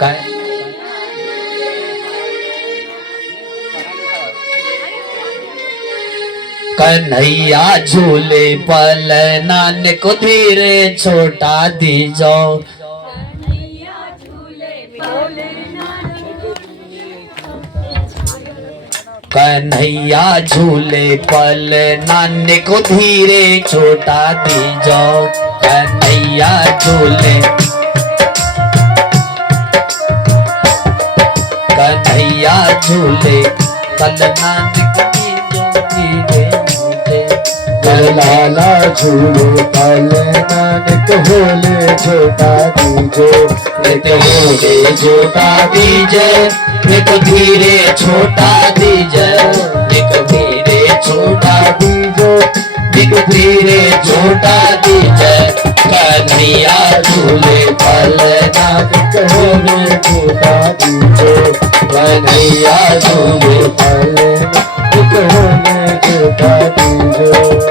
काय कन्हैया झूले पल नान को धीरे छोटा दीजो। कन्हैया झूले पल नान को धीरे छोटा दीजो। कन्हैया झूले कन्हैया झूले पल नान को धीरे लाला झूलो पल नानक होले छोटा दीजो। होले छोटा दीजे एक धीरे छोटा दीजे एक धीरे छोटा दीजो एक धीरे छोटा दीजे। कन्हैया झूले पल नानक होले छोटा दीजो। कन्हैया झूले पल नानक होले छोटा दीजो।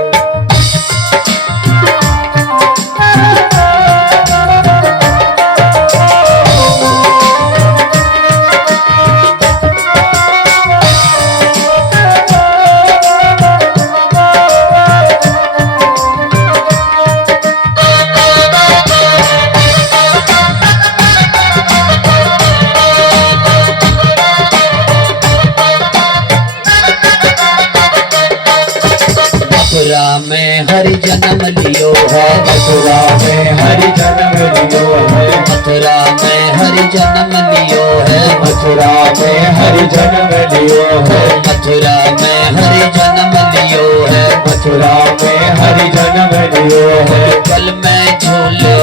मथुरा में हरि जन्म लियो है। मथुरा में हरि जन्म लियो है। मथुरा में हरि जन्म लियो है। मथुरा में हरि जन्म लियो है। मथुरा में हरि जन्म लियो है। मथुरा में हरि जन्म लियो है। पल में झूले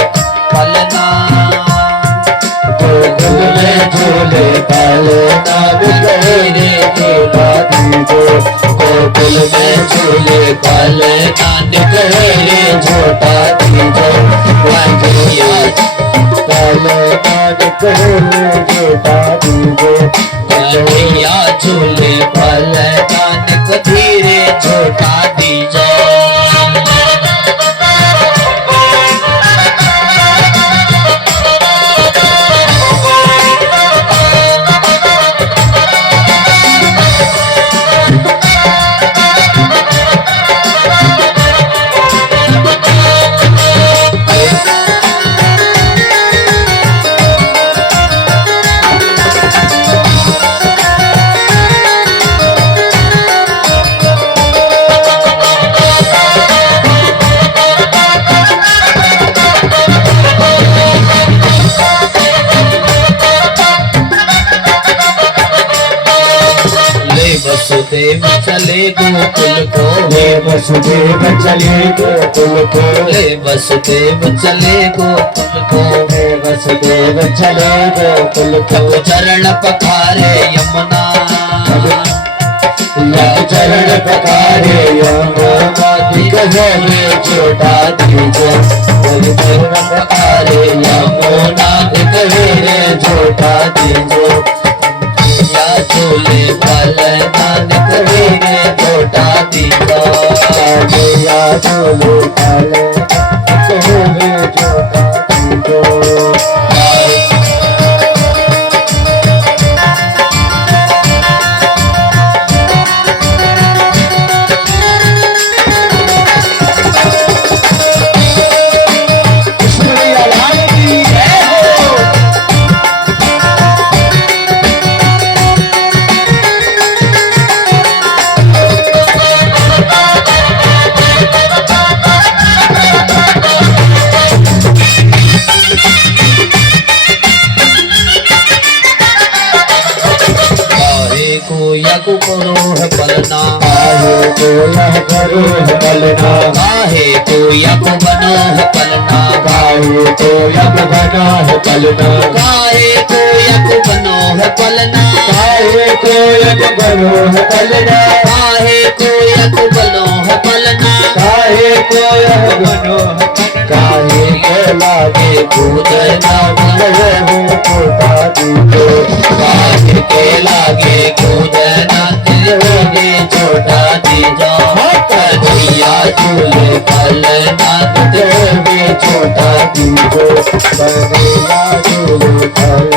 पलना गोकुल में झूले पल नानक होले छोटा दीजो। गोकुल में झूले पल नानक होले छोटा दीजो। कन्हैया पल नानक होले छोटा दीजो। कन्हैया झूले पल नानक धीरे छोटा दीजो। वसुदेव चले गोकुल को। हे वसुदेव चले गोकुल को। हे वसुदेव चले गोकुल को। हे वसुदेव चले गोकुल को। चरण पखारे यमुना चरण पखारे यमुना होले छोटा दीजो। चरण पखारे यमुना होले छोटा दीजो। कन्हैया झूले पल नानक होले छोटा दीजो। कन्हैया झूले पल नानक होले छोटा दीजो। को करो है पलना। काहे को यह करो है पलना। काहे को यक बनो है पलना। काहे को यक बना है पलना। काहे को यक बनो है पलना। काहे को यक बनो है पलना। काहे को यक बनो है पलना। काहे को यह बनो है पलना। काहे को लागे कूदना गए हो छोटा दीजो। काहे के लागे कूदना होगे छोटा दीजो। कन्हैया झूले पल नानक होगे छोटा दीजो। कन्हैया झूले पल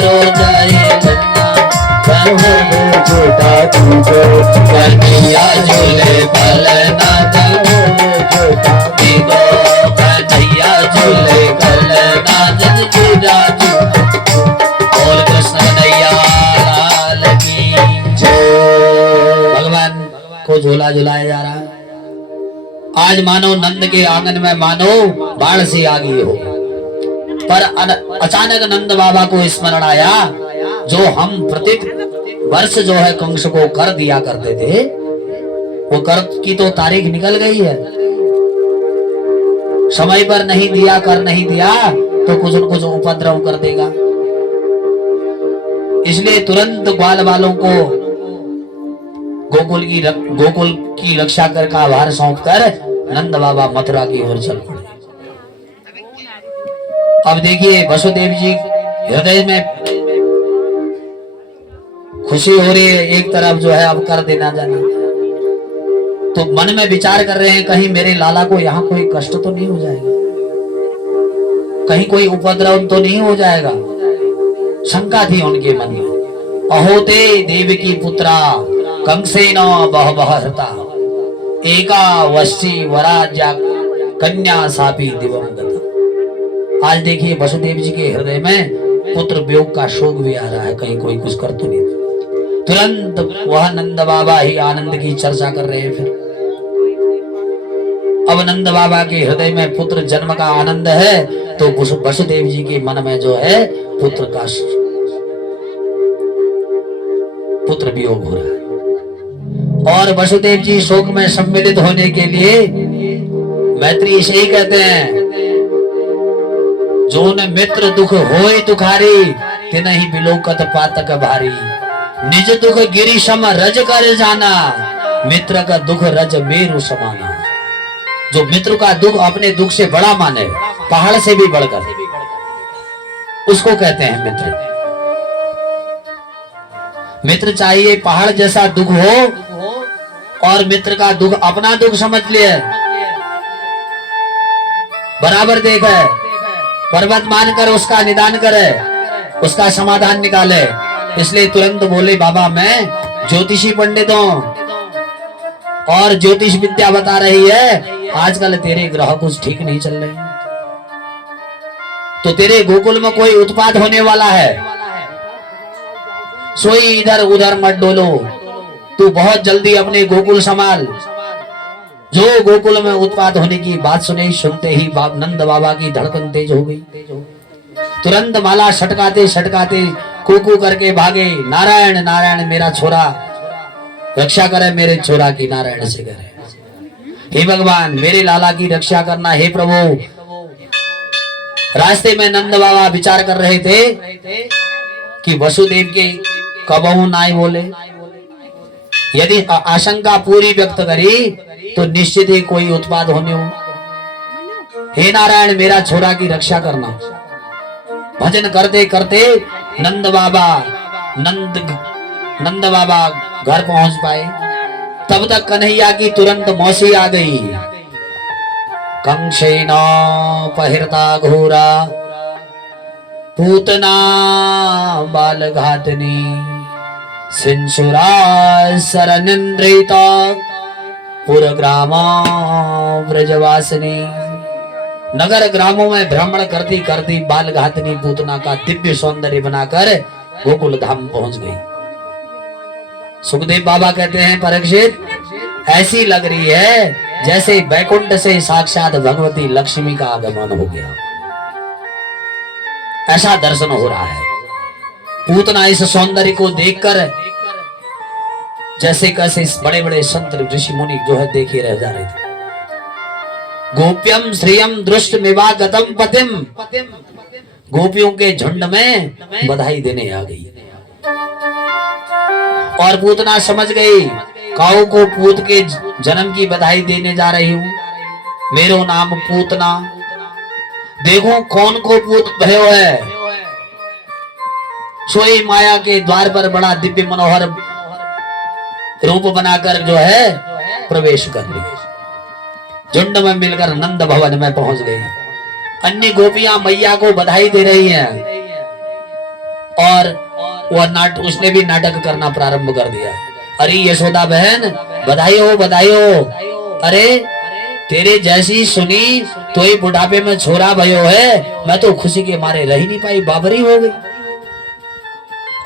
करो जय हो छोटा दीजो कन्हैया झूले भलनाथ छोटा दीदो कन्हैया झूले भलनाथ झूला और कृष्ण कन्हैया लाल की जय। भगवान को झूला झुलाया जा रहा है। आज मानो नंद के आंगन में मानो बाढ़ से आ गई हो, पर अचानक नंद बाबा को स्मरण आया जो हम प्रति वर्ष जो है कंस को कर दिया करते थे, वो कर की तो तारीख निकल गई है। समय पर नहीं दिया, कर नहीं दिया तो कुछ न कुछ उपद्रव कर देगा। इसलिए तुरंत ग्वाल वालों को गोकुल की रक्षा कर का भार सौंप कर नंद बाबा मथुरा की ओर चल पड़े। अब देखिए वसुदेव जी हृदय में खुशी हो रही है, एक तरफ जो है अब कर देना जाना, तो मन में विचार कर रहे हैं कहीं मेरे लाला को यहाँ कोई कष्ट तो नहीं हो जाएगा, कहीं कोई उपद्रव तो नहीं हो जाएगा। शंका थी उनके मन में। अहोते देव की पुत्रा कंसेन बहवः हृता एका वशी वराज्या कन्या सापी दिवंगता। आज देखिए वसुदेव जी के हृदय में पुत्र वियोग का शोक भी आ रहा है, कहीं कोई कुछ कर तो नहीं। तुरंत वह नंद बाबा ही आनंद की चर्चा कर रहे हैं। फिर अब नंद बाबा के हृदय में पुत्र जन्म का आनंद है, तो वसुदेव जी के मन में जो है पुत्र का पुत्र वियोग हो रहा है। और वसुदेव जी शोक में सम्मिलित होने के लिए मैत्री इसे ही कहते हैं, जो न मित्र दुख होय दुखारी तिनहि बिलोकत पातक भारी। निज दुख गिरि सम रज कर जाना मित्र का दुख रज मेरु समाना। जो मित्र का दुख अपने दुख से बड़ा माने, पहाड़ से भी बढ़कर, उसको कहते हैं मित्र। मित्र चाहिए पहाड़ जैसा दुख हो और मित्र का दुख अपना दुख समझ लिए, बराबर देखे, पर्वत मानकर उसका निदान करे, उसका समाधान निकाले। इसलिए तुरंत बोले बाबा मैं ज्योतिषी पंडित हूं और ज्योतिष विद्या बता रही है आजकल तेरे ग्रह कुछ ठीक नहीं चल रहे, तो तेरे गोकुल में कोई उत्पात होने वाला है, सोई इधर उधर मत डोलो, तू बहुत जल्दी अपने गोकुल संभाल। जो गोकुल में उत्पात होने की बात सुने, सुनते ही नंद बाबा की धड़कन तेज हो गई। तुरंत माला छटकाते छटकाते कुकू करके भागे, नारायण नारायण मेरा छोरा रक्षा करे, मेरे छोरा की नारायण से करे। हे भगवान मेरे लाला की रक्षा करना, हे प्रभु। रास्ते में नंद बाबा विचार कर रहे थे कि वसुदेव के कबहू नाई बोले, यदि आशंका पूरी व्यक्त करी तो निश्चित ही कोई उत्पाद होने हो। हे नारायण मेरा छोरा की रक्षा करना। भजन करते करते नंद बाबा घर पहुंच पाए। तब तक कन्हैया की तुरंत मौसी आ गई। कंसेन पहिरता घोरा पूतना बाल घातनी सिंसुरा सरनिंद्रिता पुरग्रामा ब्रजवासिनी। नगर ग्रामों में भ्रमण करती करती बाल घातनी पूतना का दिव्य सौंदर्य बनाकर गोकुल धाम पहुंच गई। सुखदेव बाबा कहते हैं परीक्षित ऐसी लग रही है जैसे बैकुंठ से साक्षात भगवती लक्ष्मी का आगमन हो गया, ऐसा दर्शन हो रहा है। पूतना इस सौंदर्य को देखकर जैसे कैसे बड़े बड़े संत ऋषि मुनि जो है देखे रह जा रहे थे। गोप्यम श्रियम दृष्ट निवागतम पतिम, गोपियों के झुंड में बधाई देने आ गई। और पूतना समझ गई काऊ को पूत के जन्म की बधाई देने जा रही हूं, मेरो नाम पूतना। देखो कौन को पूत भयो है। सोई माया के द्वार पर बड़ा दिव्य मनोहर रूप बनाकर जो है प्रवेश कर लिया। झुंड में मिलकर नंद भवन में पहुंच गई। अन्य गोपियां मैया को बधाई दे रही हैं और उसने भी नाटक करना प्रारंभ कर दिया। अरे यशोदा बहन बधाई हो बधाई हो, अरे तेरे जैसी सुनी तो ही बुढ़ापे में छोरा भयो है, मैं तो खुशी के मारे रह ही नहीं पाई, बाबरी हो गई।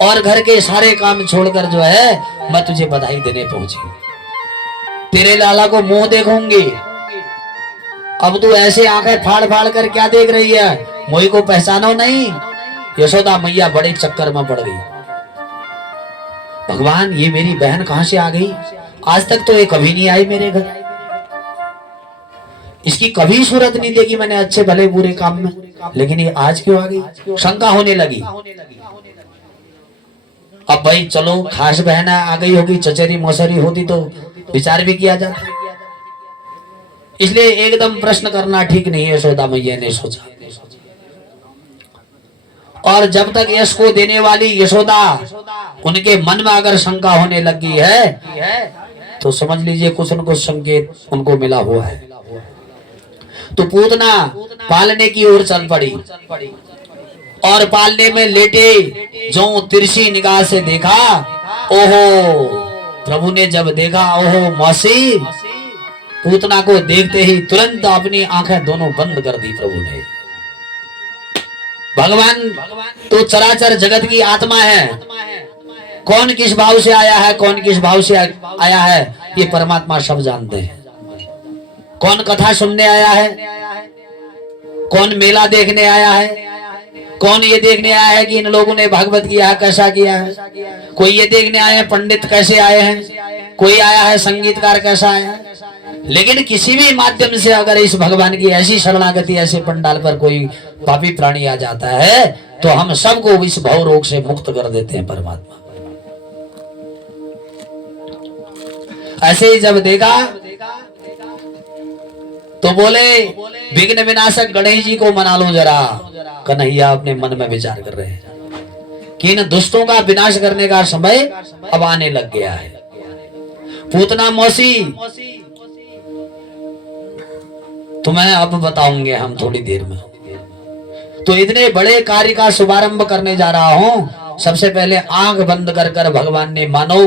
और घर के सारे काम छोड़कर जो है मैं तुझे बधाई देने पहुंची। तेरे लाला को मुंह देखूंगी। अब तू ऐसे आंखें फाड़ फाड़ कर क्या देख रही है, मोई को पहचानो नहीं। यशोदा मैया बड़े चक्कर में पड़ गई। भगवान ये मेरी बहन कहां से आ गई, आज तक तो ये कभी नहीं आई मेरे घर, इसकी कभी सूरत नहीं देखी मैंने अच्छे भले बुरे काम में, लेकिन ये आज क्यों आ गई। शंका होने लगी। अब भाई चलो खास बहन आ गई होगी, चचेरी मौसरी होती तो विचार भी किया जाता, इसलिए एकदम प्रश्न करना ठीक नहीं है, यशोदा मैया ने सोचा। और जब तक यश को देने वाली यशोदा उनके मन में अगर शंका होने लगी है तो समझ लीजिए कुछ न कुछ संकेत उनको मिला हुआ है। तो पूतना पालने की ओर चल पड़ी और पालने में लेटे जो तिरछी निगाह से देखा, ओहो प्रभु ने जब देखा, ओहो मौसी, पूतना को देखते ही तुरंत अपनी आंखें दोनों बंद कर दी प्रभु ने। भगवान तो चराचर जगत की आत्मा है, कौन किस भाव से आया है, कौन किस भाव से आया है ये परमात्मा सब जानते हैं। कौन कथा सुनने आया है, कौन मेला देखने आया है, कौन ये देखने आया है कि इन लोगों ने भागवत किया है कैसा किया है, कोई ये देखने आए हैं पंडित कैसे आए हैं, कोई आया है संगीतकार कैसा आया है। लेकिन किसी भी माध्यम से अगर इस भगवान की ऐसी शरणागति ऐसे पंडाल पर कोई पापी प्राणी आ जाता है तो हम सबको इस भव रोग से मुक्त कर देते हैं परमात्मा। ऐसे ही जब देखा तो बोले विघ्न विनाशक गणेश जी को मना लो जरा। कन्हैया अपने मन में विचार कर रहे हैं कि इन दुष्टों का विनाश करने का समय अब आने लग गया है। पूतना मौसी तुम्हें अब बताऊंगे हम थोड़ी देर में। तो इतने बड़े कार्य का शुभारंभ करने जा रहा हूं। सबसे पहले आंख बंद कर कर भगवान ने मानव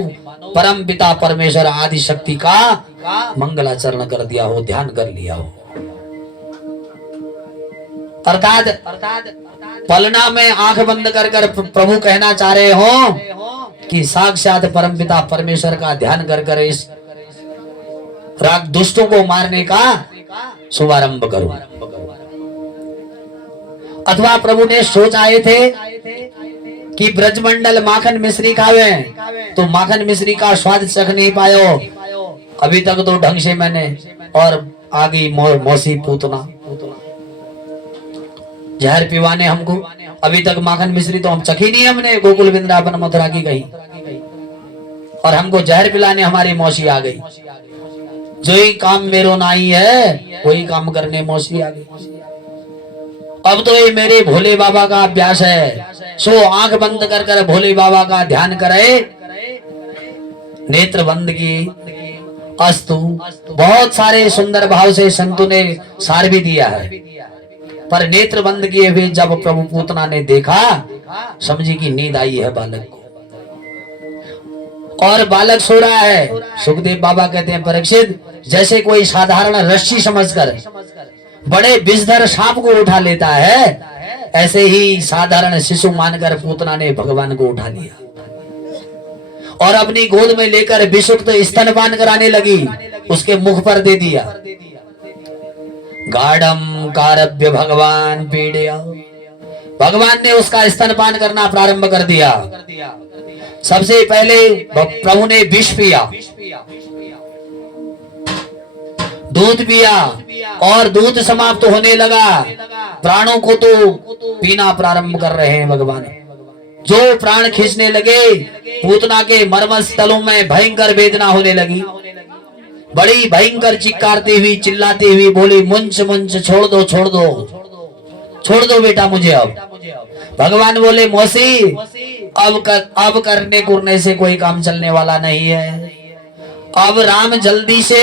परम पिता परमेश्वर आदि शक्ति का मंगलाचरण कर दिया हो, ध्यान कर लिया हो। अर्थात पलना में आंख बंद कर कर प्रभु कहना चाह रहे हो कि साक्षात परम पिता परमेश्वर का ध्यान कर कर इस राग दुष्टों को मारने का शुभारंभ करो। अथवा प्रभु ने सोच आए थे कि ब्रजमंडल माखन मिश्री खावे, तो माखन मिश्री का स्वाद चख नहीं पायो अभी तक तो ढंग से मैंने, और आ गई मौसी पूतना जहर पिवाने हमको। अभी तक माखन मिश्री तो हम चखी नहीं हमने, गोकुल वृंदावन मथुरा की गई, और हमको जहर पिलाने हमारी मौसी आ गई। जो ही काम मेरो नाई है वही काम करने मौसी आ गई। अब तो ये मेरे भोले बाबा का अभ्यास है, सो आंख बंद कर कर भोले बाबा का ध्यान करे, नेत्र बंद की अस्तु। बहुत सारे सुंदर भाव से संतों ने सार भी दिया है, पर नेत्र बंद किए हुए जब प्रभु पूतना ने देखा समझी कि नींद आई है बालक को, और बालक सो रहा है। सुखदेव बाबा कहते हैं परीक्षित, जैसे कोई साधारण रस्सी समझकर बड़े विषधर सांप को उठा लेता है, ऐसे ही साधारण शिशु मानकर पूतना ने भगवान को उठा लिया और अपनी गोद में लेकर विषुक्त स्तनपान कराने लगी, उसके मुख पर दे दिया। गाढ़म कारभ्य भगवान पीड़िया, भगवान ने उसका स्तनपान करना प्रारंभ कर दिया। सबसे पहले प्रभु ने विष पिया, दूध पिया, और दूध समाप्त होने लगा। प्राणों को तो पीना प्रारंभ कर रहे हैं भगवान। जो प्राण खींचने लगे, पूतना के मर्मस्थलों में भयंकर वेदना होने लगी। बड़ी भयंकर चिल्लाती हुई चिल्लाती हुई बोली, मुंच मुंच छोड़ दो छोड़ दो छोड़ दो बेटा मुझे अब। भगवान बोले मौसी अब करने कुरने से कोई काम चलने वाला नहीं है, अब राम जल्दी से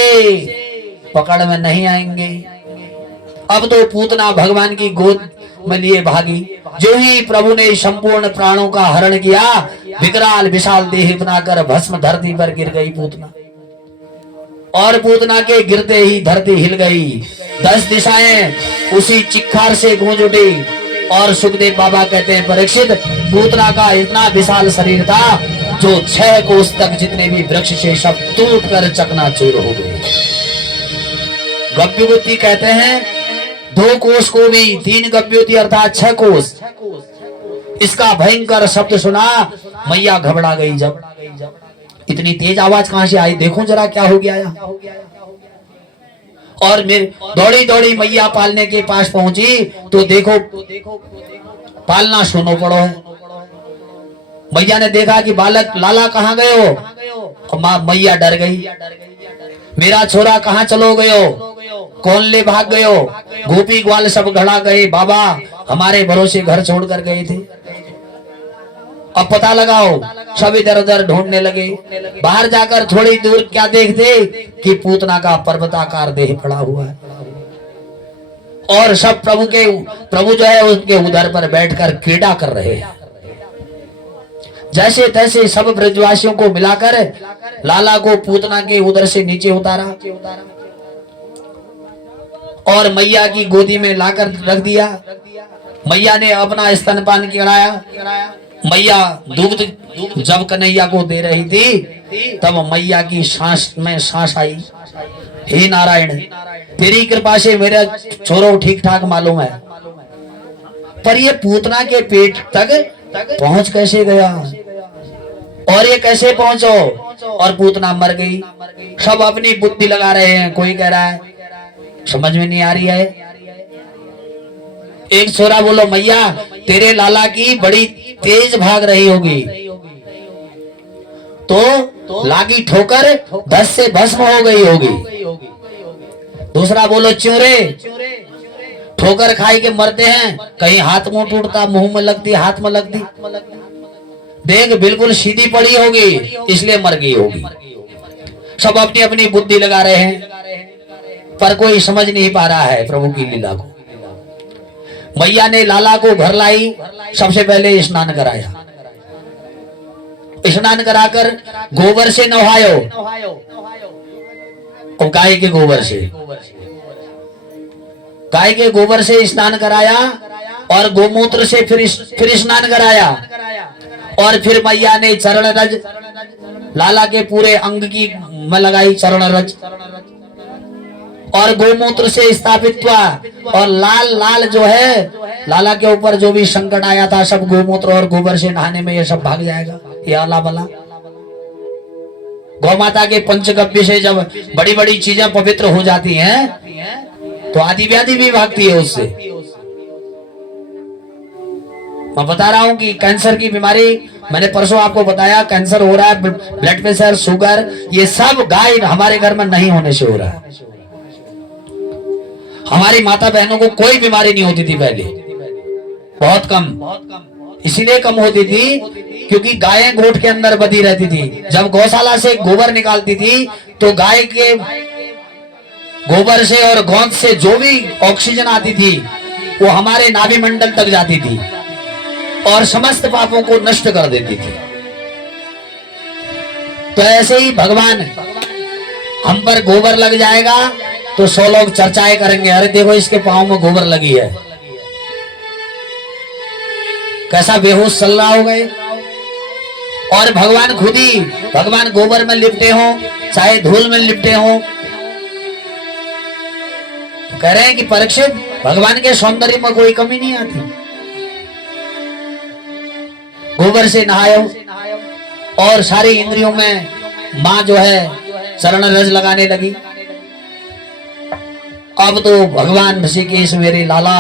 पकड़ में नहीं आएंगे। अब तो पूतना भगवान की गोद में लिए भागी। जो ही प्रभु ने संपूर्ण प्राणों का हरण किया, विकराल विशाल देह बनाकर भस्म धरती पर गिर गई पूतना। और पूतना के गिरते ही धरती हिल गई, 10 दिशाएं उसी चिक्कार से गूंज उठी। और सुखदेव बाबा कहते हैं, परीक्षित, पूतना का इतना विशाल शरीर था जो 6 कोस तक जितने भी वृक्ष से सब टूट कर चकनाचूर हो गए। गव्युति कहते हैं 2 कोस को भी 3 गव्युति अर्थात 6 कोस। इसका भयंकर शब्द सुना, मैया घबरा गई। जब इतनी तेज आवाज कहां से आई, देखो जरा क्या हो गया यहाँ। और मेरे दौड़ी दौड़ी मैया पालने के पास पहुंची तो देखो पालना सुनो पड़ो है। मैया ने देखा कि बालक लाला कहाँ गए हो। माँ मैया डर गई, मेरा छोरा कहाँ चलो गए हो, कौन ले भाग गए हो। गोपी ग्वाल सब घड़ा गए, बाबा हमारे भरोसे घर छोड़ कर गए थे, अब पता लगाओ। सब इधर उधर ढूंढने लगे। बाहर जाकर थोड़ी दूर क्या देखते कि पूतना का पर्वताकार देह पड़ा हुआ है। और सब प्रभु जो है उसके उधर पर बैठकर क्रीड़ा कर रहे हैं। जैसे तैसे सब ब्रजवासियों को मिलाकर लाला को पूतना के उधर से नीचे उतारा और मैया की गोदी में लाकर रख दिया। मैया ने अपना स्तनपान कराया। मैया दूध जब कन्हैया को दे रही थी तब मैया की सांस में सांस आई, हे नारायण तेरी कृपा से मेरा छोरो ठीक ठाक मालूम है, पर ये पूतना के पेट तक पहुंच कैसे गया और ये कैसे पहुंचो। और पूतना मर गई। सब अपनी बुद्धि लगा रहे हैं, कोई कह रहा है समझ में नहीं आ रही है। एक छोरा बोलो, मैया तेरे लाला की बड़ी तेज भाग रही होगी तो लागी ठोकर 10 से भस्म हो गई होगी। दूसरा बोलो, च्योरे ठोकर खाई के मरते हैं, कहीं हाथ मुंह टूटता, मुंह में लगती, हाथ में लगती, देख बिल्कुल सीधी पड़ी होगी इसलिए मर गई होगी। सब अपनी अपनी बुद्धि लगा रहे हैं पर कोई समझ नहीं पा रहा है प्रभु की लीला को। मैया ने लाला को घर लाई, सबसे पहले स्नान कराया। स्नान कराकर गोबर से नहायो, और गाय के गोबर से, गाय के गोबर से स्नान कराया और गोमूत्र से फिर स्नान कराया। और फिर मैया ने चरण रज लाला के पूरे अंग की में लगाई, चरण रज, और गोमूत्र से स्थापित हुआ। और लाल लाल जो है लाला के ऊपर जो भी संकट आया था सब गोमूत्र और गोबर से नहाने में ये सब भाग जाएगा। ये अला बला गौ माता के पंचगव्य से जब बड़ी बड़ी चीजें पवित्र हो जाती हैं तो आदि व्याधि भी भागती है उससे। मैं बता रहा हूं कि कैंसर की बीमारी, मैंने परसों आपको बताया कैंसर हो रहा है, ब्लड प्रेशर, शुगर, ये सब गाय हमारे घर में नहीं होने से हो रहा है। हमारी माता बहनों को कोई बीमारी नहीं होती थी पहले, बहुत कम। इसीलिए कम होती थी क्योंकि गायें गोठ के अंदर बंधी रहती थी। जब गौशाला से गोबर निकालती थी तो गाय के गोबर से और गोंद से जो भी ऑक्सीजन आती थी वो हमारे नाभि मंडल तक जाती थी और समस्त पापों को नष्ट कर देती थी। तो ऐसे ही भगवान हम पर गोबर लग जाएगा तो 100 लोग चर्चाएं करेंगे, अरे देखो इसके पांव में गोबर लगी है, कैसा बेहोश चल रहा होगा। और भगवान खुद ही, भगवान गोबर में लिपटे हो चाहे धूल में लिपटे हो, तो कह रहे हैं कि परीक्षित भगवान के सौंदर्य में कोई कमी नहीं आती। गोबर से नहायो और सारी इंद्रियों में माँ जो है चरण रज लगाने लगी। अब तो भगवान ऋषिकेश मेरे लाला,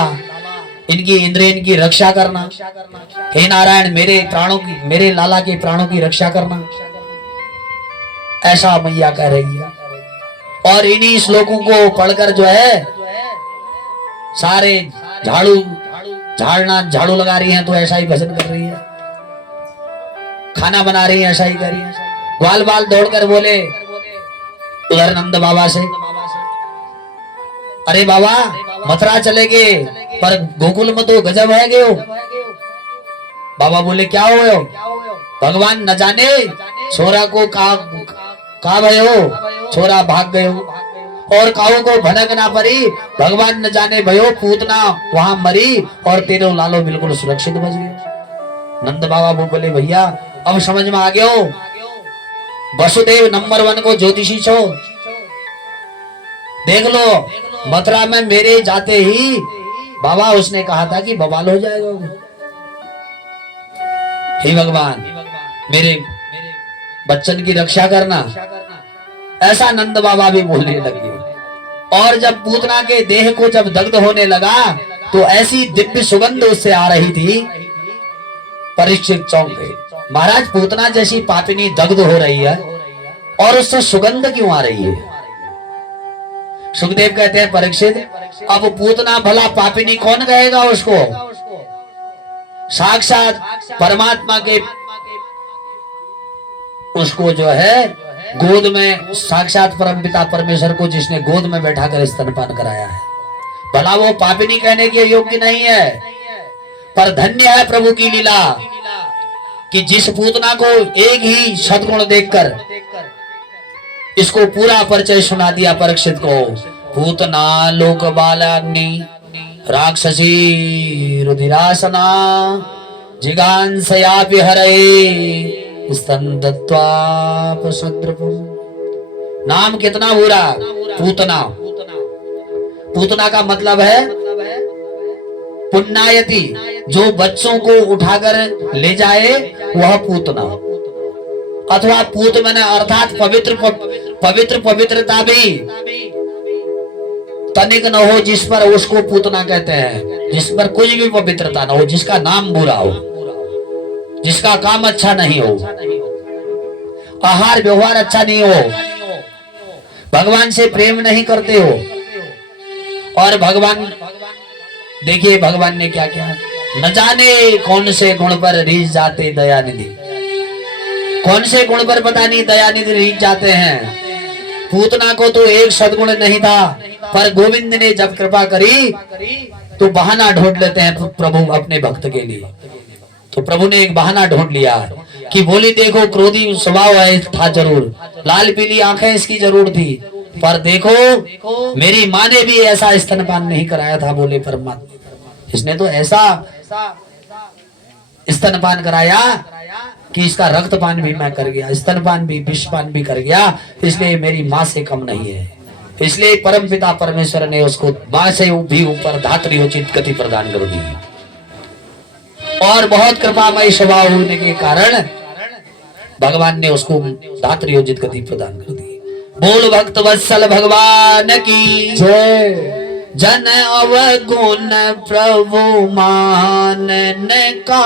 इनकी इंद्रिय इनकी रक्षा करना, हे नारायण मेरे प्राणों की, मेरे लाला के प्राणों की रक्षा करना, ऐसा मैया कह रही है। और इन्हीं श्लोकों को पढ़कर जो है सारे झाड़ू लगा रही हैं तो ऐसा ही भजन कर रही है, खाना बना रही है ऐसा ही कर रही है। ग्वाल बाल दौड़कर बोले उधर नंद बाबा से, अरे बाबा मथुरा चलेंगे पर गोकुल में तो गजब है गयो। बाबा बोले क्या हो? भगवान न जाने छोरा को का भयो, छोरा भाग गयो और काऊ को भनक ना पड़ी। भगवान न जाने भयो पूतना वहां मरी और तेरे लालो बिल्कुल सुरक्षित बच गए। नंद बाबा वो बोले भैया अब समझ में आ गया हो, वसुदेव नंबर 1 को ज्योतिषी छो। देख लो मथुरा में मेरे जाते ही बाबा उसने कहा था कि बवाल हो जाएगा। हे भगवान मेरे बच्चन की रक्षा करना, ऐसा नंद बाबा भी बोलने लगे। और जब पूतना के देह को जब दग्ध होने लगा तो ऐसी दिव्य सुगंध उससे आ रही थी, परीक्षित चौंक गए। महाराज पूतना जैसी पापिनी दग्ध हो रही है और उससे सुगंध क्यों आ रही है? सुखदेव कहते हैं परीक्षित अब पूतना भला पापिनी कौन कहेगा उसको? साक्षात परमात्मा के उसको जो है गोद में, साक्षात परमपिता परमेश्वर को जिसने गोद में बैठा कर स्तनपान कराया है, भला वो पापिनी कहने के योग्य नहीं है। पर धन्य है प्रभु की लीला कि जिस पूतना को एक ही सद्गुण देखकर इसको पूरा परिचय सुना दिया परीक्षित को। पूतना लोक बालाग्नि राक्षसी रुधिरासना जिगांसयापि हरे स्तन दत्त्वापसद्रपुम। नाम कितना बुरा, पूतना। पूतना का मतलब है पुण्यायति, जो बच्चों को उठाकर ले जाए वह पूतना। अथवा पूत मैंने अर्थात पवित्र पवित्रता भी तनिक न हो जिस पर उसको पूतना कहते हैं। जिस पर कुछ भी पवित्रता न हो, जिसका नाम बुरा हो, जिसका काम अच्छा नहीं हो, आहार व्यवहार अच्छा नहीं हो, भगवान से प्रेम नहीं करते हो। और भगवान देखिए भगवान ने क्या किया, न जाने कौन से गुण पर रीझ जाते दयानिधि, कौन से गुण पर पता नहीं दयानिधि रीझ जाते हैं। पूतना को तो एक सद्गुण नहीं था, पर गोविंद ने जब कृपा करी तो बहाना ढूंढ लेते हैं प्रभु अपने भक्त के लिए। तो प्रभु ने एक बहाना ढूंढ लिया कि बोली देखो क्रोधी स्वभाव है था जरूर, लाल पीली आंखें इसकी जरूर थी, पर देखो मेरी माँ ने भी ऐसा स्तनपान नहीं कराया था। बोले परमात्मा इसने तो ऐसा स्तनपान कराया कि इसका रक्तपान भी मैं कर गया, स्तनपान भी, विषपान भी कर गया, इसलिए मेरी माँ से कम नहीं है। इसलिए परमपिता परमेश्वर ने उसको माँ से भी ऊपर धात्रियोचित गति प्रदान कर दी। और बहुत कृपामय स्वभाव होने के कारण भगवान ने उसको धात्रियोचित गति प्रदान कर दी। बोल भक्त वत्सल भगवान की जय। जन अवगुण प्रभु मान का